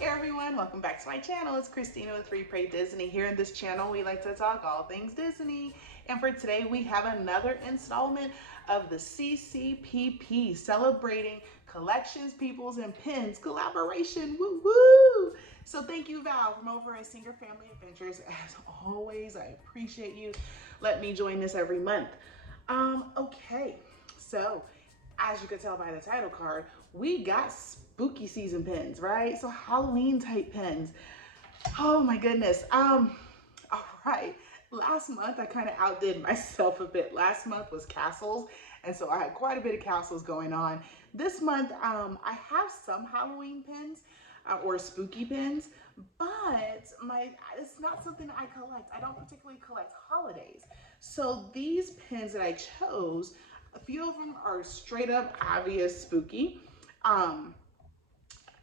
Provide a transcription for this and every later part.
Hey everyone, welcome back to my channel. It's Christina with Read.Pray.Disney. Here in this channel, we like to talk all things Disney. And for today, we have another installment of the CCPP, celebrating collections, peoples, and pins collaboration. Woo woo! So thank you, Val, from over at Singer Family Adventures. As always, I appreciate you. Let me join this every month. Okay, so as you can tell by the title card, we got spooky season pins, right? So Halloween type pins. Oh my goodness. All right. Last month I kind of outdid myself a bit. Last month was castles, and so I had quite a bit of castles going on. This month, I have some Halloween pins or spooky pins, but it's not something I collect. I don't particularly collect holidays. So these pins that I chose, a few of them are straight up obvious spooky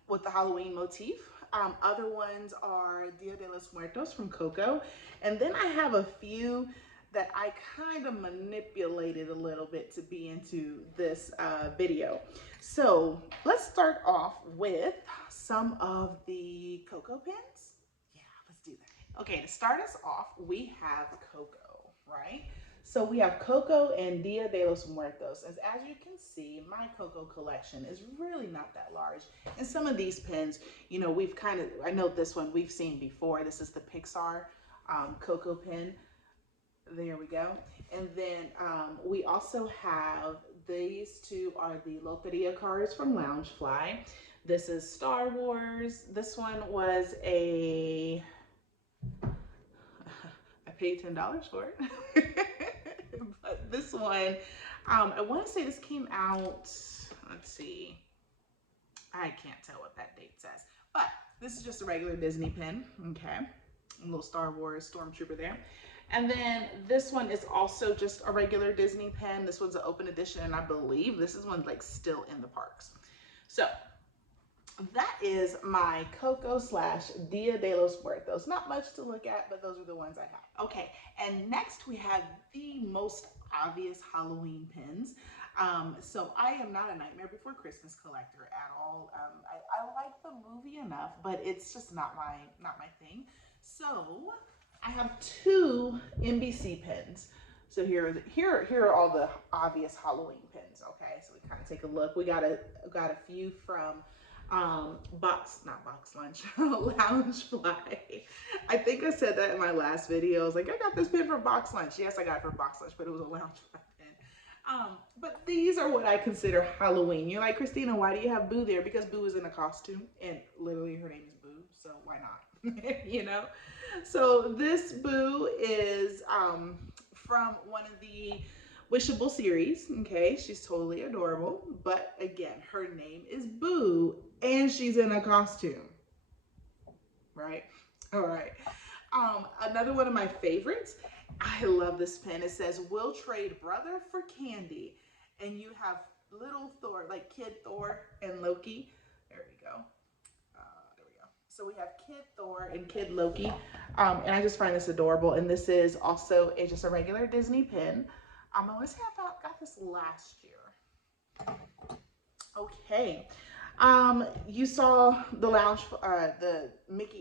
with the Halloween motif. Other ones are Dia de los Muertos from Coco. And then I have a few that I kind of manipulated a little bit to be into this video. So let's start off with some of the Coco pins. Yeah, let's do that. Okay, to start us off, we have Coco, right? So we have Coco and Dia de los Muertos. As you can see, my Coco collection is really not that large. And some of these pins, you know, I know this one we've seen before. This is the Pixar Coco pin. There we go. And then we also have, these two are the Loteria cards from Loungefly. This is Star Wars. This one was I paid $10 for it. But this one, I want to say this came out, let's see, I can't tell what that date says, but this is just a regular Disney pin, okay, a little Star Wars Stormtrooper there. And then this one is also just a regular Disney pin. This one's an open edition, and I believe this is one like still in the parks. So that is my Coco / Dia de los Muertos. Not much to look at, but those are the ones I have. Okay, and next we have the most obvious Halloween pins. So I am not a Nightmare Before Christmas collector at all. I like the movie enough, but it's just not my thing. So I have two NBC pins. So here are all the obvious Halloween pins. Okay, so we kind of take a look. We got a few from Loungefly. I think I said that in my last video. I was like, I got this pin from Box Lunch. Yes, I got it from Box Lunch, but it was a Loungefly pin. But these are what I consider Halloween. You're like, Christina, why do you have Boo there? Because Boo is in a costume, and literally her name is Boo, so why not? You know? So this Boo is from one of the Wishable series. Okay, she's totally adorable, but again, her name is Boo and she's in a costume, right? All right. Another one of my favorites, I love this pin. It says, "We'll trade brother for candy," and you have little Thor, like Kid Thor and Loki. There we go. There we go. So we have Kid Thor and Kid Loki, and I just find this adorable. And this is also just a regular Disney pin. I want to say I got this last year. Okay. You saw the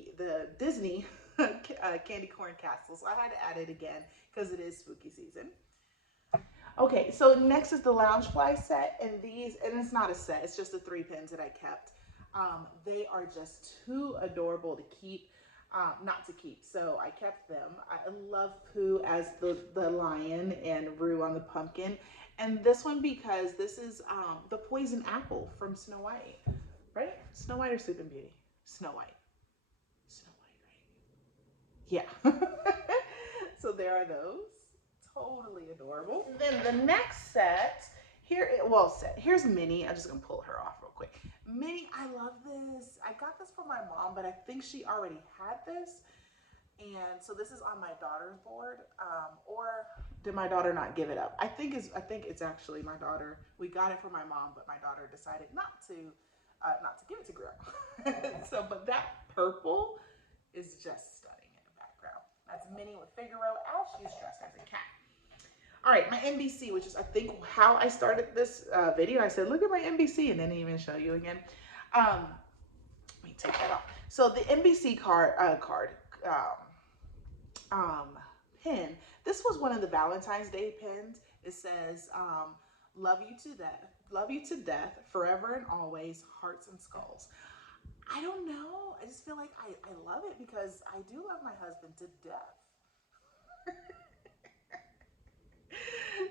the Disney candy corn castle. So I had to add it again because it is spooky season. Okay, so next is the Loungefly set, and it's not a set, it's just the 3 pins that I kept. They are just too adorable to keep. Not to keep, so I kept them. I love Pooh as the lion and Rue on the pumpkin, and this one because this is the poison apple from Snow White, right? Snow White or Sleeping Beauty? Snow White. Snow White, right? Yeah. So there are those. Totally adorable. And then the next set, here's Minnie. I'm just gonna pull her off real quick. Minnie, I love this. I got this from my mom, but I think she already had this. And so this is on my daughter's board. Or did my daughter not give it up? I think it's actually my daughter. We got it from my mom, but my daughter decided not to give it to Girl. So, but that purple is just stunning in the background. That's Minnie with Figaro as she's dressed as a cat. All right, my NBC, which is I think how I started this video. I said, look at my NBC, and then even show you again. me take that off. So the NBC pin. This was one of the Valentine's Day pins. It says, love you to death, forever and always, hearts and skulls. I don't know. I just feel like I love it because I do love my husband to death.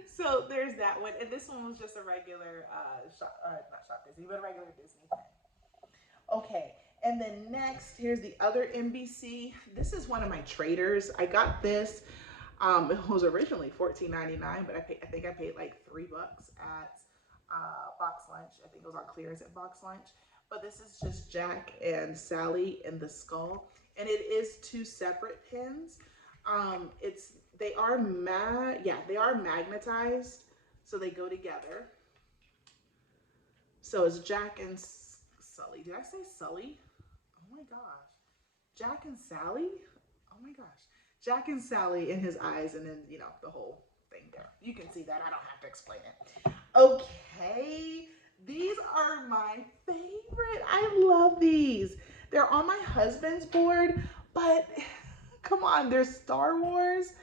So there's that one. And this one was just a regular, not Shop Disney, but a regular Disney pin. Okay. And then next, here's the other NBC. This is one of my traders. I got this. It was originally $14.99, but I think I paid like $3 at Box Lunch. I think it was on clearance at Box Lunch. But this is just Jack and Sally in the skull, and it is 2 separate pins. They are magnetized, so they go together. So it's Jack and Sully. Did I say Sully? Oh my gosh. Jack and Sally? Oh my gosh. Jack and Sally in his eyes, and then, you know, the whole thing there. You can see that. I don't have to explain it. Okay. These are my favorite. I love these. They're on my husband's board, but come on, they're Star Wars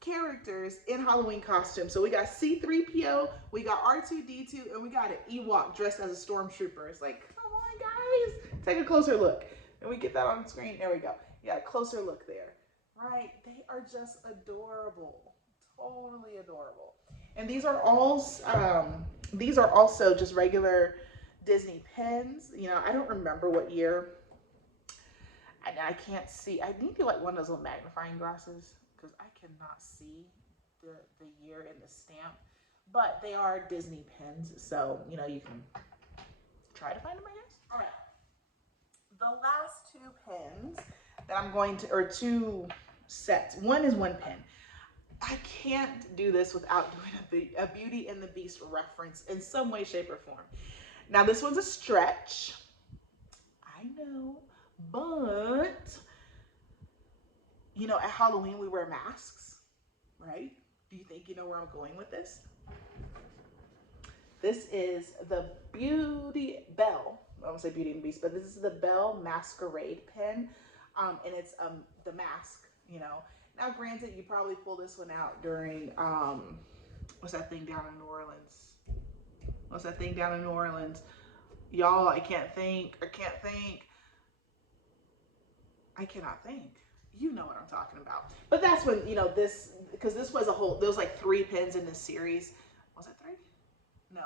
characters in Halloween costumes. So we got C-3PO, we got R2-D2, and we got an Ewok dressed as a stormtrooper. It's like, come on, guys. Take a closer look. And we get that on the screen. There we go. Yeah, closer look there. Right? They are just adorable. Totally adorable. And these are also just regular Disney pins. You know, I don't remember what year. I can't see. I need to like one of those little magnifying glasses because I cannot see the year and the stamp. But they are Disney pins, so you know you can try to find them, I guess. All right. The last 2 pins that I'm going to, or 2 sets. One is 1 pin. I can't do this without doing a Beauty and the Beast reference in some way, shape, or form. Now, this one's a stretch. I know, but, you know, at Halloween, we wear masks, right? Do you think you know where I'm going with this? This is the Belle. I won't say Beauty and the Beast, but this is the Belle Masquerade pin. And it's the mask, you know. Now, granted, you probably pull this one out during, what's that thing down in New Orleans? What's that thing down in New Orleans? Y'all, I cannot think. You know what I'm talking about. But that's when, you know, this, because this was there was like 3 pins in this series. Was it 3? No.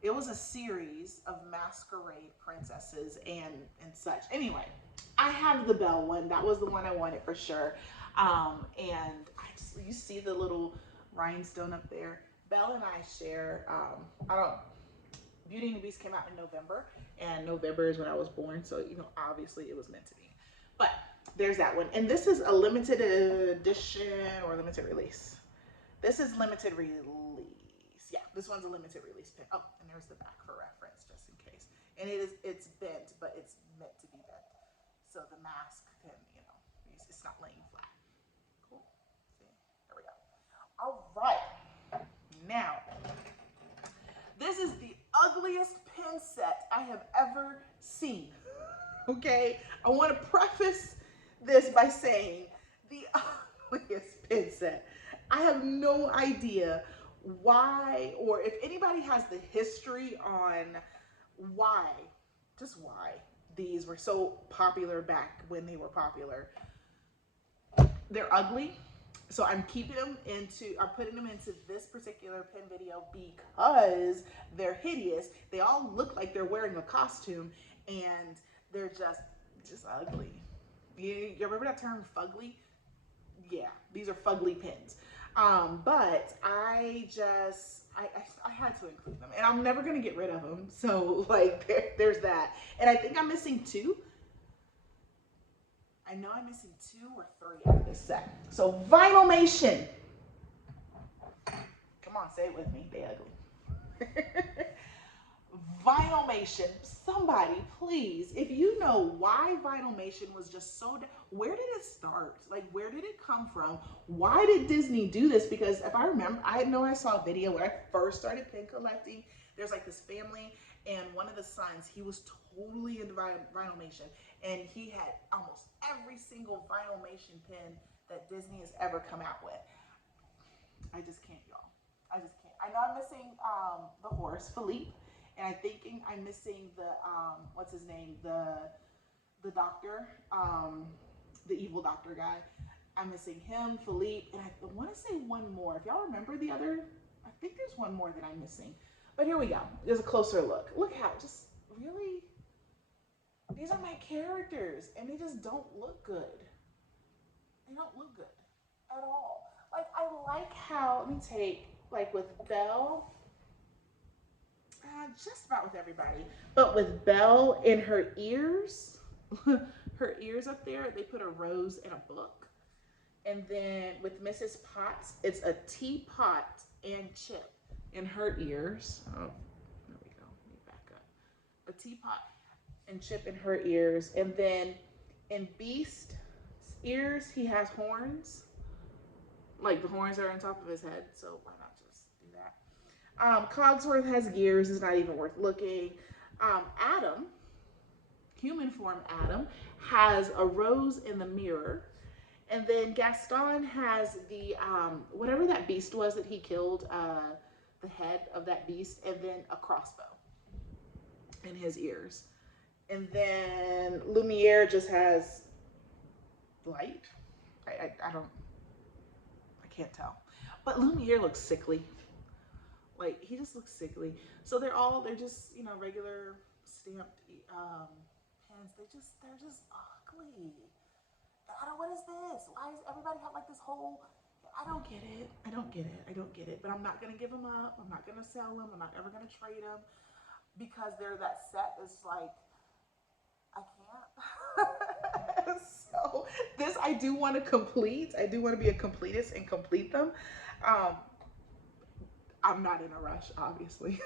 It was a series of masquerade princesses and such. Anyway, I have the Belle one. That was the one I wanted for sure. And you see the little rhinestone up there. Belle and I share, Beauty and the Beast came out in November, and November is when I was born. So, you know, obviously it was meant to be. But there's that one. And this is a limited edition or limited release. This is limited release. Yeah, this one's a limited release pin. Oh, and there's the back for reference, just in case. And it's bent, but it's meant to be bent. So the mask pin, you know, it's not laying flat. Cool. See, there we go. All right. Now, this is the ugliest pin set I have ever seen. Okay? I want to preface this by saying the ugliest pin set. I have no idea why, or if anybody has the history on why these were so popular back when they were popular. They're ugly. So I'm putting them into this particular pin video because they're hideous. They all look like they're wearing a costume and they're just ugly. You remember that term, fugly? Yeah, these are fugly pins. But I had to include them, and I'm never gonna get rid of them. So like there's that. And I think I'm missing 2. I know I'm missing 2 or 3 out of this set. So Vinylmation. Come on, say it with me. They ugly. Vinylmation, somebody please, if you know why Vinylmation was just so, where did it start? Like, where did it come from? Why did Disney do this? Because if I remember, I know I saw a video where I first started pin collecting. There's like this family, and one of the sons, he was totally into Vinylmation, and he had almost every single Vinylmation pin that Disney has ever come out with. I just can't, y'all. I just can't. I know I'm missing the horse, Philippe. And I'm thinking I'm missing the what's his name, the doctor, the evil doctor guy. I'm missing him, Philippe, and I want to say one more. If y'all remember the other, I think there's one more that I'm missing. But here we go. There's a closer look. Look how just really, these are my characters, and they just don't look good. They don't look good at all. Like, I like how, let me take, like with Belle. Just about with everybody, but with Belle in her ears, her ears up there, they put a rose and a book. And then with Mrs. Potts, it's a teapot and chip in her ears. Oh, there we go. Let me back up. A teapot and chip in her ears. And then in Beast's ears, he has horns. Like the horns are on top of his head, so why not just do that? Cogsworth has gears, is not even worth looking. Adam, human form Adam, has a rose in the mirror. And then Gaston has the, whatever that beast was that he killed, the head of that beast, and then a crossbow in his ears. And then Lumiere just has light. I can't tell. But Lumiere looks sickly. Like, he just looks sickly. So they're just, you know, regular stamped pens. They're just ugly. I don't, what is this? Why does everybody have like this whole, I don't get it. I don't get it. But I'm not going to give them up. I'm not going to sell them. I'm not ever going to trade them. Because they're that set is like, I can't. So this I do want to complete. I do want to be a completist and complete them. I'm not in a rush, obviously.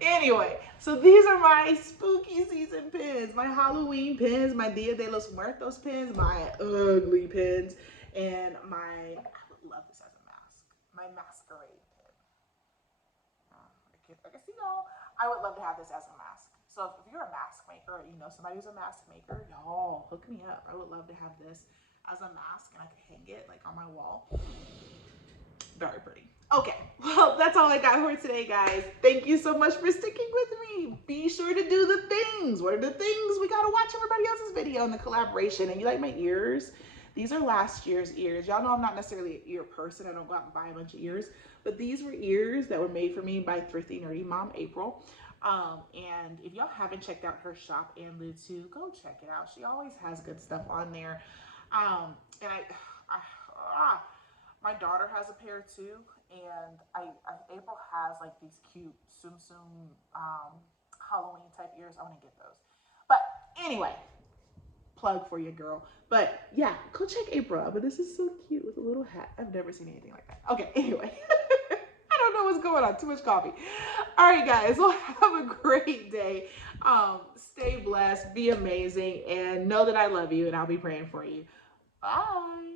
Anyway, so these are my spooky season pins, my Halloween pins, my Dia de los Muertos pins, my ugly pins, and I would love this as a mask, my masquerade pin. I guess, you know, I would love to have this as a mask. So if you're a mask maker, or you know somebody who's a mask maker, y'all, hook me up. I would love to have this as a mask, and I could hang it like on my wall. Very pretty. Okay, well, that's all I got for today, guys. Thank you so much for sticking with me. Be sure to do the things. What are the things? We gotta watch everybody else's video in the collaboration. And you like my ears? These are last year's ears. Y'all know I'm not necessarily an ear person. I don't go out and buy a bunch of ears. But these were ears that were made for me by Thrifty Nerdy Mom, April. And if y'all haven't checked out her shop, Ann Lou too, go check it out. She always has good stuff on there. My daughter has a pair too, and April has like these cute Tsum Tsum Halloween type ears. I want to get those. But anyway, plug for you, girl. But yeah, go check April out. But this is so cute with a little hat. I've never seen anything like that. Okay, anyway. I don't know what's going on. Too much coffee. All right, guys. Well, have a great day. Stay blessed. Be amazing. And know that I love you, and I'll be praying for you. Bye.